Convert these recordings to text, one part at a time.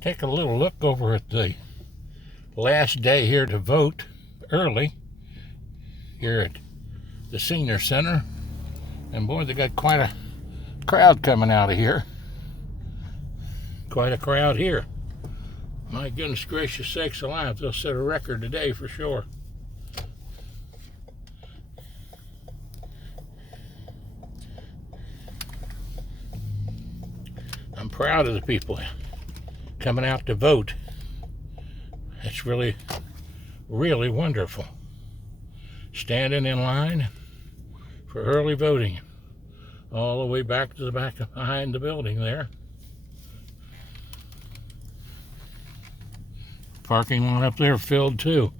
Take a little look over at the last day here to vote early here at the senior center, and boy, they got quite a crowd coming out of here. Quite a crowd here. My goodness gracious sakes alive, they'll set a record today for sure. I'm proud of the people coming out to vote. It's really, really wonderful. Standing in line for early voting all the way back to the back behind the building there. Parking lot up there filled too.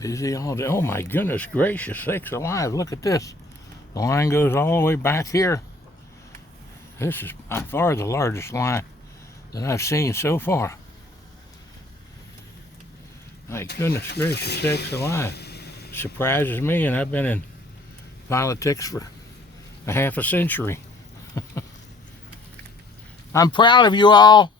Busy all day. Oh my goodness gracious sakes alive, look at this. The line goes all the way back here. This is by far the largest line that I've seen so far. My goodness gracious sakes alive. Surprises me, and I've been in politics for a half a century. I'm proud of you all.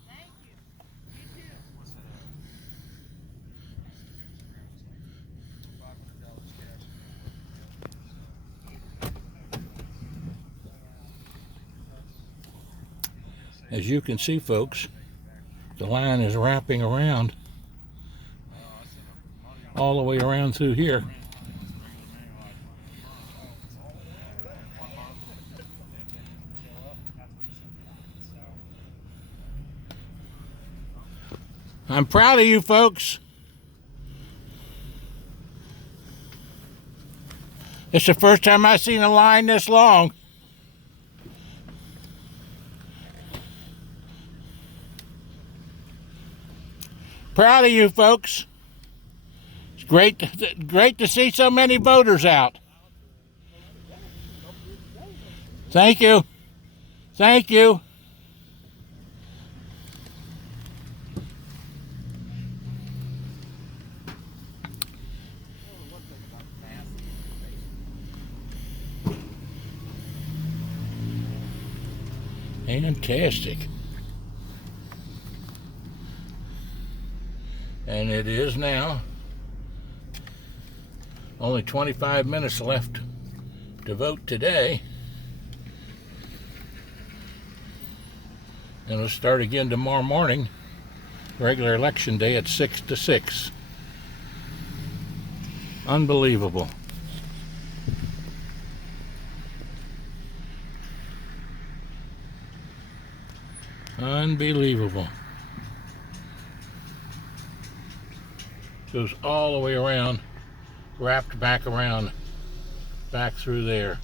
As you can see, folks, the line is wrapping around all the way around through here. I'm proud of you folks. It's the first time I've seen a line this long. Proud of you folks. It's great to see so many voters out. Thank you. Thank you. Fantastic. And it is now only 25 minutes left to vote today. And it'll start again tomorrow morning, regular election day at 6 to 6. Unbelievable. Unbelievable. Goes all the way around, wrapped back around, back through there.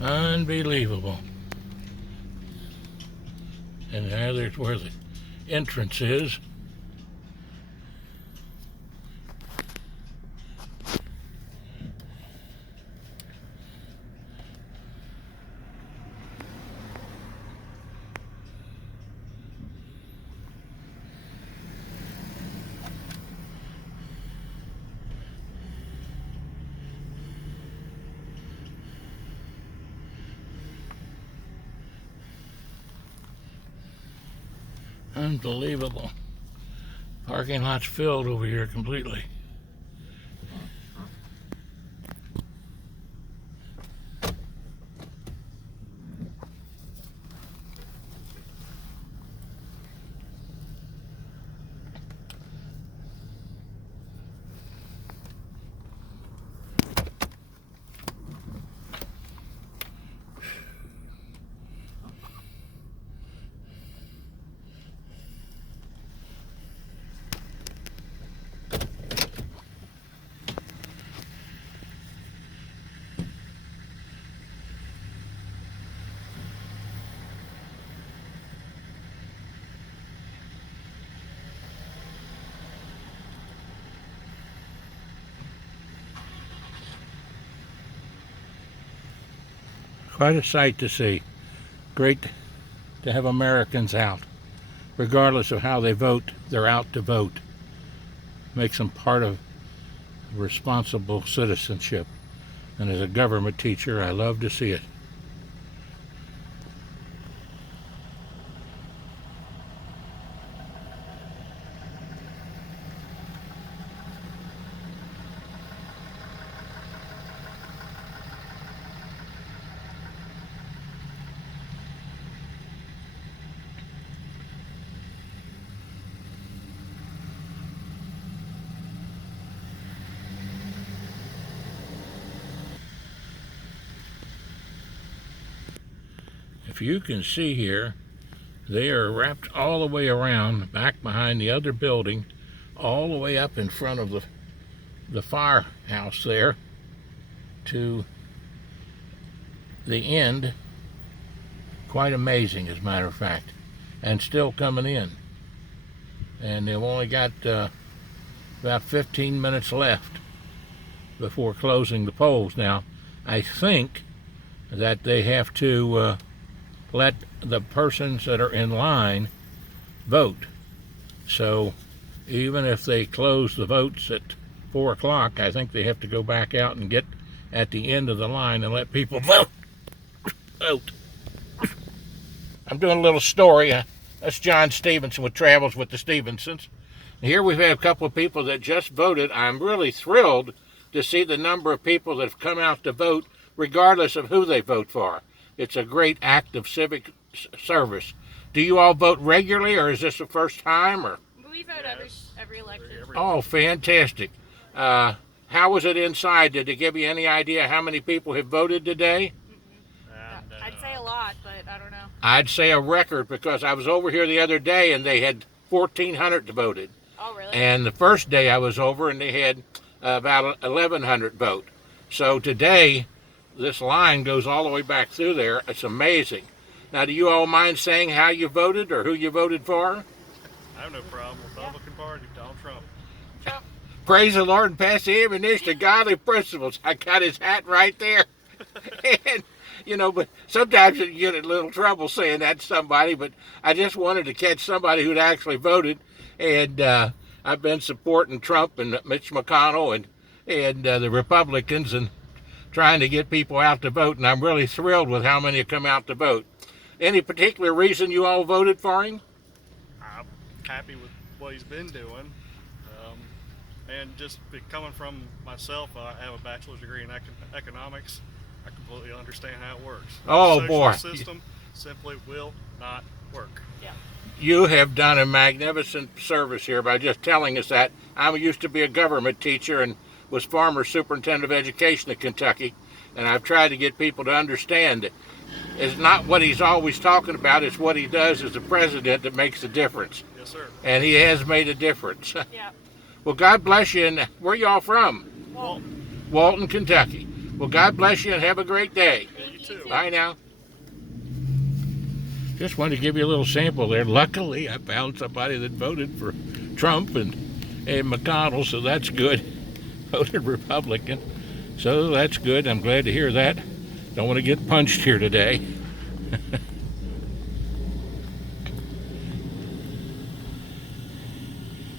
Unbelievable. And now there's where the entrance is. Unbelievable. Parking lot's filled over here completely. Quite a sight to see. Great to have Americans out. Regardless of how they vote, they're out to vote. Makes them part of responsible citizenship. And as a government teacher, I love to see it. If you can see here, they are wrapped all the way around, back behind the other building, all the way up in front of the firehouse there to the end. Quite amazing, as a matter of fact, and still coming in. And they've only got about 15 minutes left before closing the polls. Now, I think that they have to let the persons that are in line vote. So even if they close the votes at 4 o'clock, I think they have to go back out and get at the end of the line and let people vote. Vote. I'm doing a little story. That's John Stephenson with Travels with the Stephensons. Here we've had a couple of people that just voted. I'm really thrilled to see the number of people that have come out to vote, regardless of who they vote for. It's a great act of civic service. Do you all vote regularly, or is this the first time? Or we vote every election. Oh, fantastic. How was it inside? Did they give you any idea how many people have voted today? I'd say a lot, but I don't know. I'd say a record, because I was over here the other day and they had 1,400 voted. Oh, really? And the first day I was over and they had about 1,100 vote. So today, this line goes all the way back through there. It's amazing. Now, do you all mind saying how you voted or who you voted for? I have no problem. Republican Party, Donald Trump. Trump. Praise the Lord and pass the ammunition to godly principles. I got his hat right there. And, you know, but sometimes you get in a little trouble saying that to somebody, but I just wanted to catch somebody who'd actually voted. And I've been supporting Trump and Mitch McConnell and the Republicans, and trying to get people out to vote, and I'm really thrilled with how many have come out to vote. Any particular reason you all voted for him? I'm happy with what he's been doing, and just coming from myself, I have a bachelor's degree in economics. I completely understand how it works. Oh, the boy. System simply will not work. Yeah. You have done a magnificent service here by just telling us that. I used to be a government teacher and was former superintendent of education at Kentucky, and I've tried to get people to understand that it's not what he's always talking about, it's what he does as the president that makes the difference. Yes, sir. And he has made a difference. Yeah. Well, God bless you, and where y'all from? Walton. Walton, Kentucky. Well, God bless you and have a great day. You too. Bye now. Just wanted to give you a little sample there. Luckily, I found somebody that voted for Trump and McConnell, so that's good. Voted Republican, so that's good. I'm glad to hear that. Don't want to get punched here today.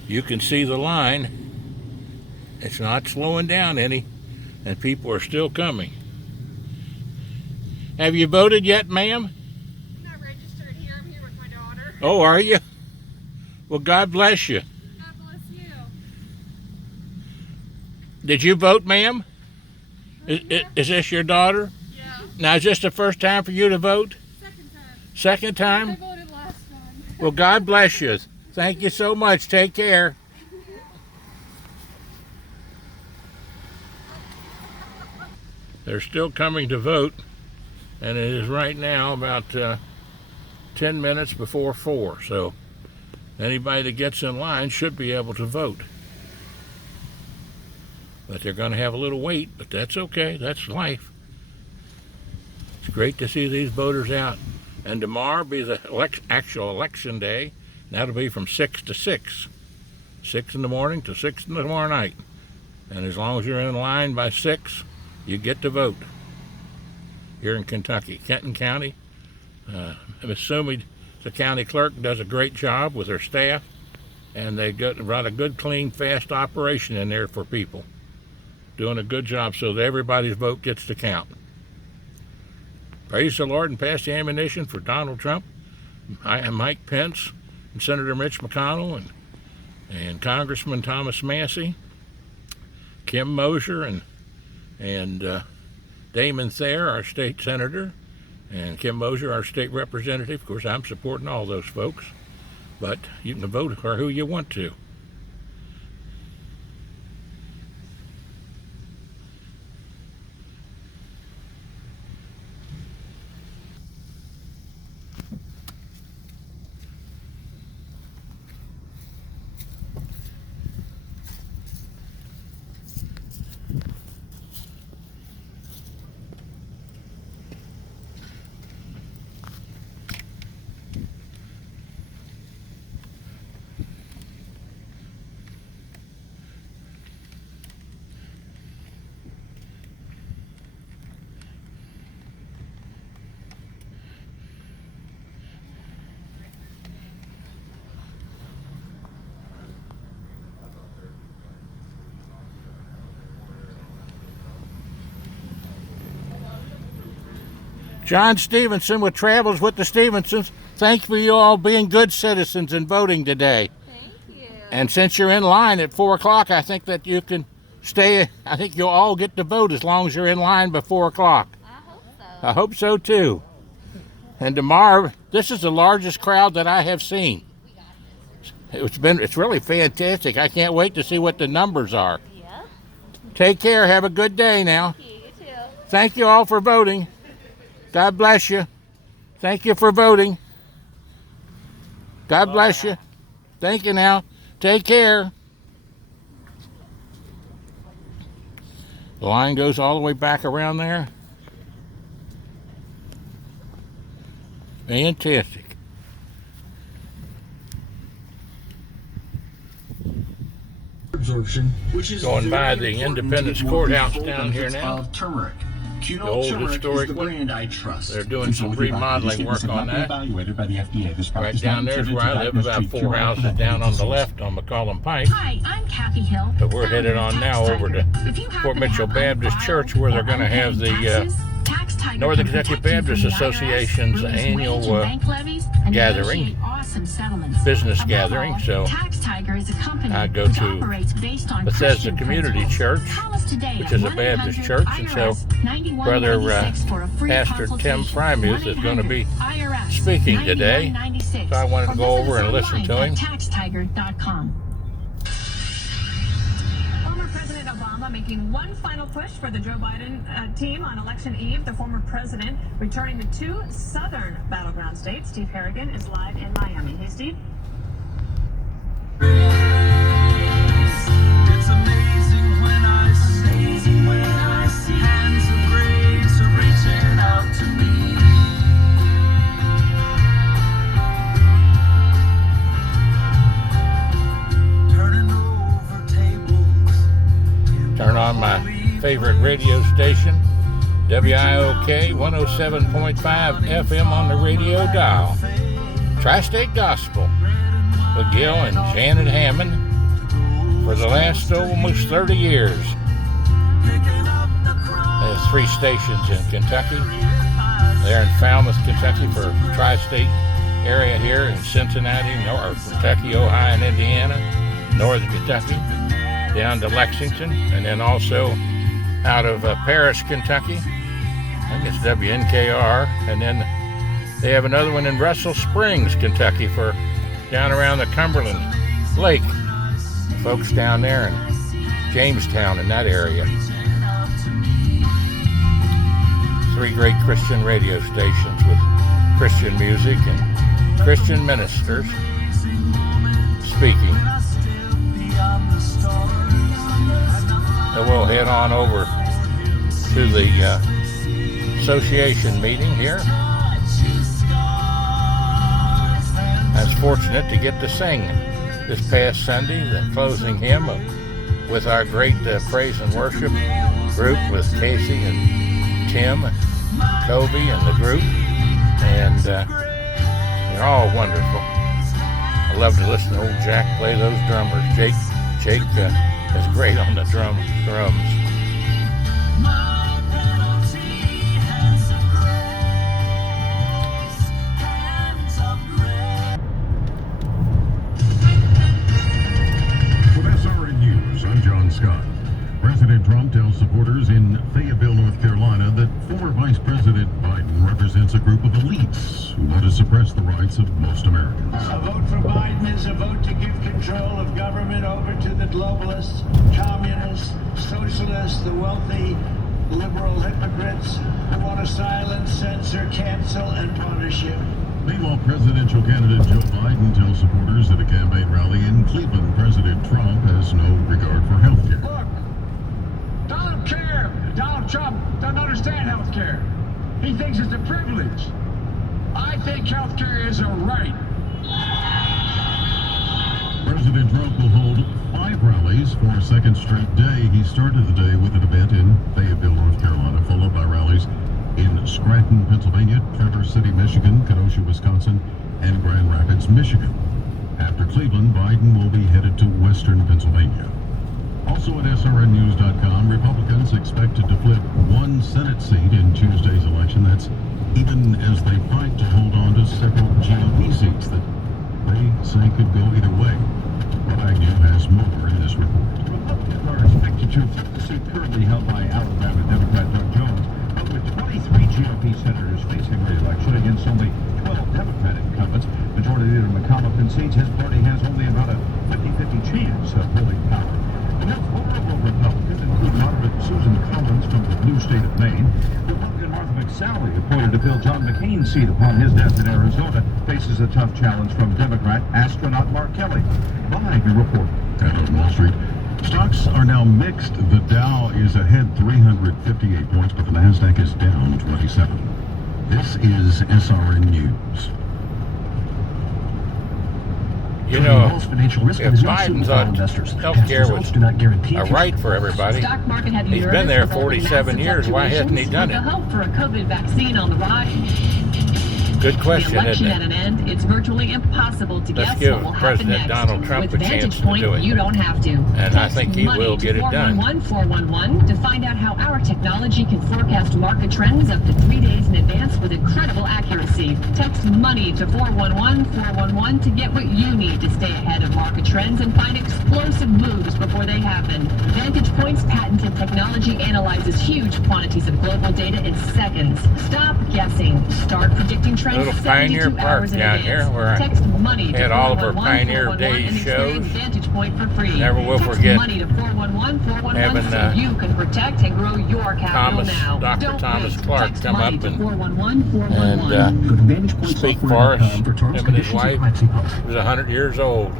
You can see the line. It's not slowing down any, and people are still coming. Have you voted yet, ma'am? I'm not registered here. I'm here with my daughter. Oh, are you? Well, God bless you. God bless you. Did you vote, ma'am? Is this your daughter? Yeah. Now, is this the first time for you to vote? Second time. Second I time? voted last time. Well, God bless you. Thank you so much. Take care. They're still coming to vote, and it is right now about 10 minutes before 4, so anybody that gets in line should be able to vote. But they're going to have a little wait, but that's okay. That's life. It's great to see these voters out. And tomorrow will be the actual election day. That'll be from 6 to 6. 6 in the morning to 6 in the tomorrow night. And as long as you're in line by 6, you get to vote. here in Kentucky. Kenton County, I'm assuming the county clerk does a great job with her staff, and they run a good, clean, fast operation in there for people. Doing a good job so that everybody's vote gets to count. Praise the Lord, and pass the ammunition for Donald Trump, Mike Pence, and Senator Mitch McConnell, and Congressman Thomas Massey, Kim Mosier, and Damon Thayer, our state senator, and Kim Mosier, our state representative. Of course, I'm supporting all those folks, but you can vote for who you want to. John Stephenson with Travels with the Stephensons. Thanks for you all being good citizens and voting today. Thank you. And since you're in line at 4 o'clock, I think that you can stay. I think you'll all get to vote as long as you're in line by 4 o'clock. I hope so. I hope so too. And tomorrow, this is the largest crowd that I have seen. It's really fantastic. I can't wait to see what the numbers are. Yeah. Take care. Have a good day now. You too. Thank you all for voting. God bless you. Thank you for voting. God bless you. Thank you now. Take care. The line goes all the way back around there. Fantastic. Absorption, which is Going by very the important Independence to get more Courthouse full down here benefits now. of turmeric. The old historic is the one. brand I trust. They're doing some remodeling work on that. Evaluated by the FDA. This product Right is down not there's intended where I to live, diagnose, about treat, 4 cure, or houses prevent down on the disease. left on McCollum Pike. Hi, I'm Kathy Hill. But we're headed on now over to Fort Mitchell Baptist Church, where they're going to have the Northern Kentucky Baptist Association's annual gathering, business gathering. So I go to Bethesda Community Church, which is a Baptist church, and so Brother Pastor Tim Frymuth is going to be speaking today. So I wanted to go over and listen to him. Former President Obama making one final push for the Joe Biden team on election eve. The former president returning to 2 southern battleground states. Steve Harrigan is live in Miami. Hey, Steve. It's amazing when I see hands of grace are reaching out to me. Turning over tables. Turn on my favorite radio station, WIOK 107.5 FM on the radio dial. Tri-State Gospel with Gil and Janet Hammond for the last almost 30 years. There's 3 stations in Kentucky. They're in Falmouth, Kentucky for Tri-State area here, in Cincinnati, North Kentucky, Ohio, and Indiana, Northern Kentucky, down to Lexington, and then also out of Paris, Kentucky. I think it's WNKR, and then they have another one in Russell Springs, Kentucky for down around the Cumberland Lake. Folks down there in Jamestown in that area. 3 great Christian radio stations with Christian music and Christian ministers speaking. And we'll head on over to the association meeting here. I was fortunate to get to sing this past Sunday, the closing hymn with our great praise and worship group with Casey and Tim Kobe and the group, and they're all wonderful. I love to listen to old Jack play those drummers. Jake is great on the drums. With SRN News, I'm John Scott. President Trump tells supporters in Fayetteville, North Carolina, that former Vice President Biden represents a group of elites who want to suppress the rights of most Americans. A vote for Biden is a vote to give control of government over to the globalists, communists, socialists, the wealthy, liberal hypocrites who want to silence, censor, cancel, and punish you. Meanwhile, presidential candidate Joe Biden tells supporters at a campaign rally in Cleveland, President Trump has no regard for health care. Look, Donald Trump doesn't understand health care. He thinks it's a privilege. I think health care is a right. President Trump will hold 5 rallies for a second straight day. He started the day with an event in Fayetteville, North Carolina, followed by rallies in Scranton, Pennsylvania, Traverse City, Michigan, Kenosha, Wisconsin, and Grand Rapids, Michigan. After Cleveland, Biden will be headed to Western Pennsylvania. Also at SRNnews.com, Republicans expected to flip 1 Senate seat in Tuesday's election. That's even as they fight to hold on to several GOP seats that they say could go either way. But Agnew has more in this report. Republicans are expected to flip the seat currently held by Alabama Democrat Doug Jones, but with 23 GOP senators facing re-election against only 12 Democratic incumbents, Majority Leader McConnell concedes his party has only about a 50-50 chance of holding power. The most vulnerable Republicans include moderate Susan Collins from the blue state of Maine. Republican Martha McSally, appointed to fill John McCain's seat upon his death in Arizona, faces a tough challenge from Democrat astronaut Mark Kelly. Live your report. And on Wall Street, stocks are now mixed. The Dow is ahead 358 points, but the Nasdaq is down 27. This is SRN News. You know, if Biden's on health care was a right for everybody, he's been there 47 years. Why hasn't he done it? The hope for a COVID vaccine on the rise. Good question, The election isn't at it? an end, it's virtually impossible to Let's guess give what will happen President next. Donald Trump With a chance Vantage to Point, do it. you don't have to. And I think he will get it done. 411-411 to find out how our technology can forecast market trends up to 3 days in advance with incredible accuracy. Text money to 411-411 to get what you need to stay ahead of market trends and find explosive moves before they happen. Vantage Point's patented technology analyzes huge quantities of global data in seconds. Stop guessing. Start predicting trends Little 72 Pioneer Park hours in down advance. here where I Text money to had all of our 411-411 Pioneer Days and experience shows. Vantage Point for free. Never will Text forget money to 411-411 having, so you can protect and grow your capital now. Dr. Don't Thomas wait. Clark Text come money up to and 411-411. speak for us. Him and his wife was 100 years old.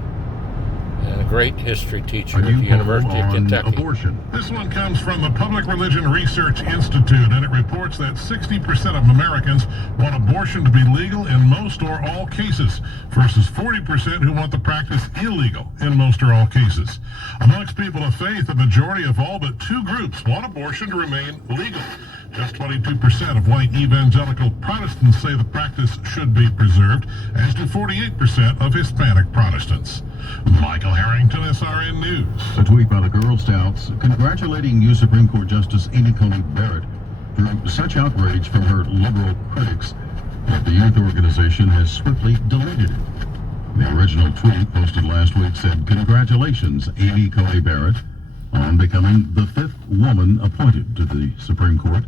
And a great history teacher at the University of Kentucky. Abortion. This one comes from the Public Religion Research Institute, and it reports that 60% of Americans want abortion to be legal in most or all cases, versus 40% who want the practice illegal in most or all cases. Amongst people of faith, the majority of all but 2 groups want abortion to remain legal. Just 22% of white evangelical Protestants say the practice should be preserved, as do 48% of Hispanic Protestants. Michael Harrington, SRN News. A tweet by the Girl Scouts congratulating new Supreme Court Justice Amy Barrett drew such outrage from her liberal critics that the youth organization has swiftly deleted it. The original tweet posted last week said, "Congratulations, Amy Coney Barrett, on becoming the 5th woman appointed to the Supreme Court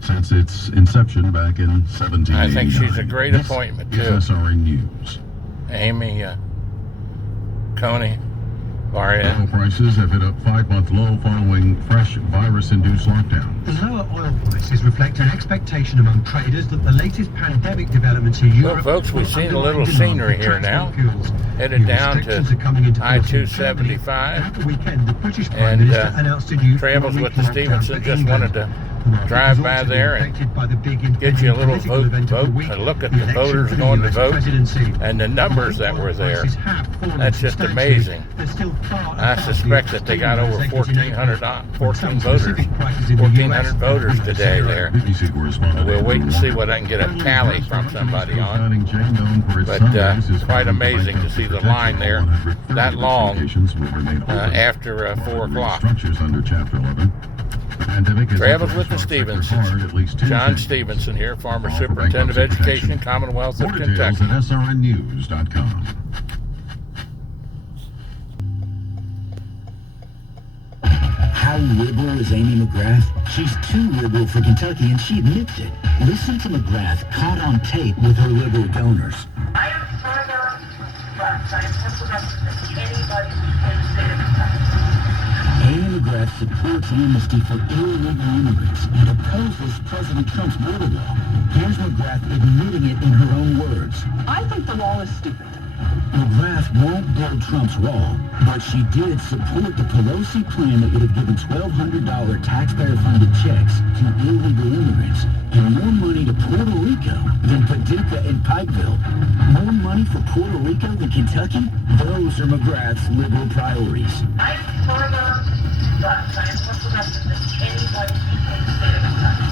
since its inception back in 1789. I think she's a great appointment, too. This is SRN News. Amy Coney Barrett. Oil prices have hit a 5-month low following fresh virus-induced lockdown. The lower oil prices reflect an expectation among traders that the latest pandemic developments in Europe... Well, folks, we've seen a little scenery here now. Headed down to I-275. At the weekend, the British Prime Minister announced a new Travels with the Stephenson just wanted to drive by there and get you a little look at the voters going to vote and the numbers that were there. That's just amazing. I suspect that they got over 1,400 voters today there. And we'll wait and see what I can get a tally from somebody on. But quite amazing to see the line there that long after 4 o'clock. Travels with the Stephensons. John Stephenson here, former Superintendent of Education, Commonwealth of Kentucky. At srnnews.com. How liberal is Amy McGrath? She's too liberal for Kentucky, and she admits it. Listen to McGrath caught on tape with her liberal donors. I am further left. I am pessimistic than anybody in the state of Kentucky. Amy McGrath supports amnesty for illegal immigrants and opposes President Trump's border wall. Here's McGrath admitting it in her own words. I think the wall is stupid. McGrath won't build Trump's wall, but she did support the Pelosi plan that would have given $1,200 taxpayer-funded checks to illegal immigrants and more money to Puerto Rico than Paducah and Pikeville. More money for Puerto Rico than Kentucky? Those are McGrath's liberal priorities. I am further left. I am pessimistic than anybody in the state of Kentucky.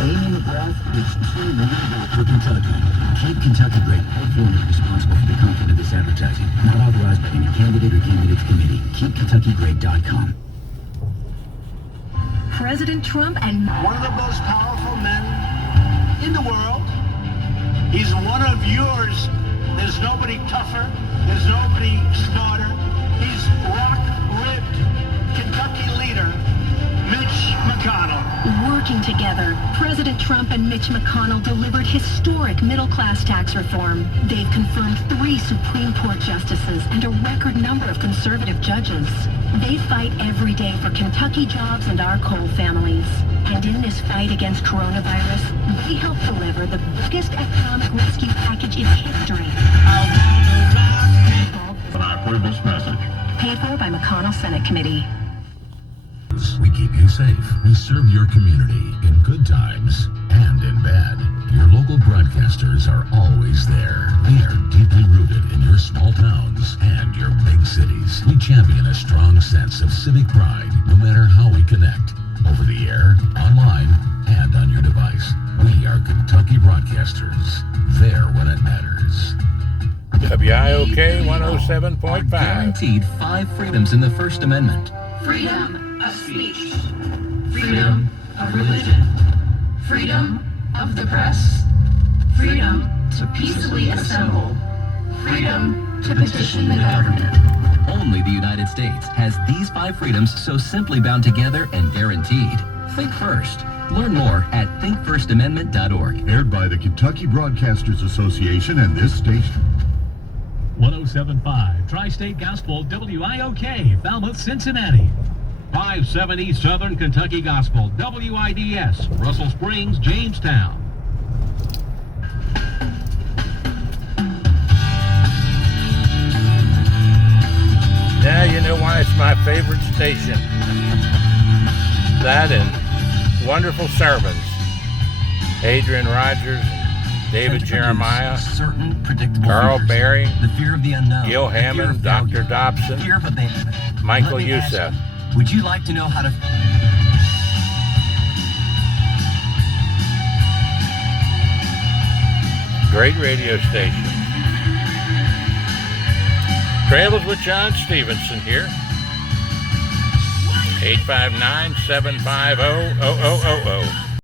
Amy McGrath is too liberal for Kentucky. Keep Kentucky great. Hopefully responsible for the content of this advertising. Not authorized by any candidate or candidates committee. KeepKentuckyGreat.com. President Trump and One of the most powerful men in the world. He's one of yours. There's nobody tougher. There's nobody smarter. He's rock-ribbed Kentucky leader, Mitch McConnell. working together, President Trump and Mitch McConnell delivered historic middle-class tax reform. They've confirmed 3 Supreme Court justices and a record number of conservative judges. They fight every day for Kentucky jobs and our coal families. And in this fight against coronavirus, they help deliver the biggest economic rescue package in history. And I approve this message. Paid for by McConnell Senate Committee. We keep you safe. We serve your community in good times and in bad. Your local broadcasters are always there. We are deeply rooted in your small towns and your big cities. We champion a strong sense of civic pride, no matter how we connect. Over the air, online, and on your device. We are Kentucky Broadcasters. There when it matters. WIOK 107.5. Guaranteed 5 freedoms in the First Amendment. Freedom of speech, freedom of religion, freedom of the press, freedom to peaceably assemble, freedom to petition the government. Only the United States has these 5 freedoms so simply bound together and guaranteed. Think first. Learn more at thinkfirstamendment.org. Aired by the Kentucky Broadcasters Association and this station. 107.5 Tri-State Gospel WIOK, Falmouth, Cincinnati. 570 Southern Kentucky Gospel WIDS, Russell Springs, Jamestown. Now you know why it's my favorite station. That and wonderful sermons. Adrian Rogers, David Jeremiah, certain predictable Carl fears. Berry, The fear of the unknown, Gil the fear Hammond, of Dr. failure, Dobson, fear of abandonment. Michael Let me ask Youssef. you, would you like to know how to... Great radio station. Travels with John Stephenson here. 859-750-0000.